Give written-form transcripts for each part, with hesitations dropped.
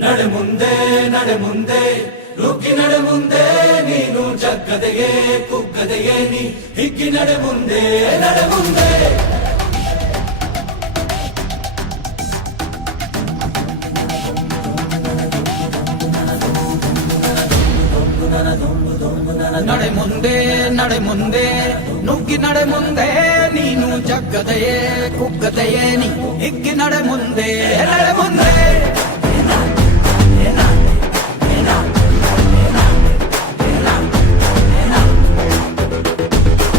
ನಡೆ ಮುಂದೆ ನಡೆ ಮುಂದೆ ನುಗ್ಗಿ ನಡೆ ಮುಂದೆ ನೀನು ಜಗ್ಗದೆಯೇ ಕುಗ್ಗದೆಯೇ ನೀ ಹಿಗ್ಗಿ ನಡೆ ಮುಂದೆ ನಡೆ ಮುಂದೆ ನಡೆ ಮುಂದೆ ನಡೆ ಮುಂದೆ ನುಗ್ಗಿ ನಡೆ ಮುಂದೆ ನೀನು ಜಗ್ಗದೆಯೇ ಕುಗ್ಗದೆಯೇ ನೀ ಹಿಗ್ಗಿ ನಡೆ ಮುಂದೆ ನಡೆ ಮುಂದೆ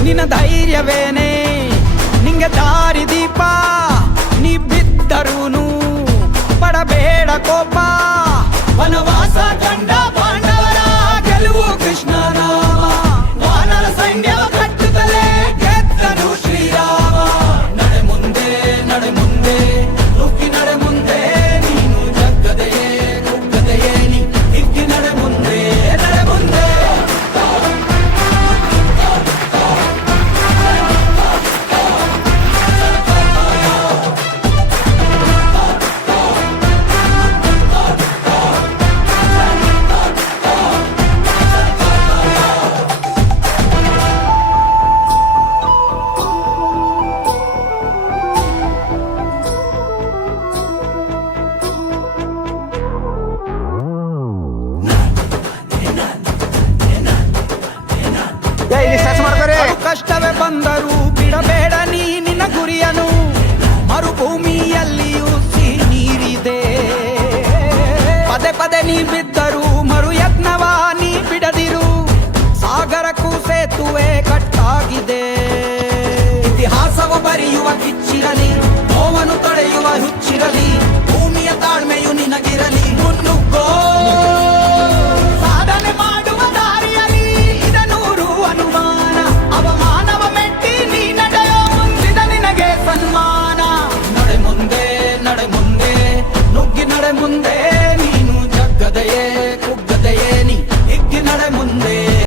ನಿನ್ನ ಧೈರ್ಯವೇನೆ ನಿಂಗೆ ದಾರಿ ದೀಪ ನೀ ಬಿದ್ದರೂನು ಪಡಬೇಡ ಕೋಪ ವನವಾಸ ಕಂಡ ಪಾಂಡವರ ಗೆಲುವು ಕೃಷ್ಣ ನಾಮ ವಾನರ ಸೈನ್ಯ ಕಟ್ಟುತ್ತಲೇ ಗೆದ್ದನು ಶ್ರೀರಾಮ ನಡೆ ಮುಂದೆ ನುಗ್ಗಿ ನಡೆ ಮುಂದೆ ನೀನು ಜಗ್ಗದೆಯೇ ಕುಗ್ಗದೆಯೇ ನೀ ಹಿಗ್ಗಿ ನಡೆ ಮುಂದೆ ನಡೆ ಮುಂದೆ ಕಷ್ಟವೇ ಬಂದರೂ ಬಿಡಬೇಡ ನೀ ನಿನ್ನ ಗುರಿಯನು ಮರುಭೂಮಿಯಲ್ಲಿಯೂ ನೀರಿದೆ ಪದೇ ಪದೇ ನೀ ಬಿದ್ದರೂ ಮರು ಯತ್ನವ ನೀ ಬಿಡದಿರು ಸಾಗರಕ್ಕೂ ಸೇತುವೆ ಕಟ್ಟಾಗಿದೆ ಇತಿಹಾಸವ ಬರೆಯುವ ಕಿಚ್ಚಿರಲಿ ನೋವನ್ನು ತಡೆಯುವ ಹುಚ್ಚಿರಲಿ ಭೂಮಿಯ ತಾಳ್ಮೆಯು ನಿನಗಿರಲಿ ಮುನ್ನುಗ್ಗೋ ಸಾಧನೆ ಮಾಡುವ ದಾರಿಯಲಿ ಇದನೂರು ಅನುಮಾನ ಅವಮಾನವ ಮೆಟ್ಟಿ ನೀ ನಡೆಯೋ ಮುಂದಿದ ನಿನಗೆ ಸನ್ಮಾನ ನಡೆ ಮುಂದೆ ನುಗ್ಗಿ ನಡೆ ಮುಂದೆ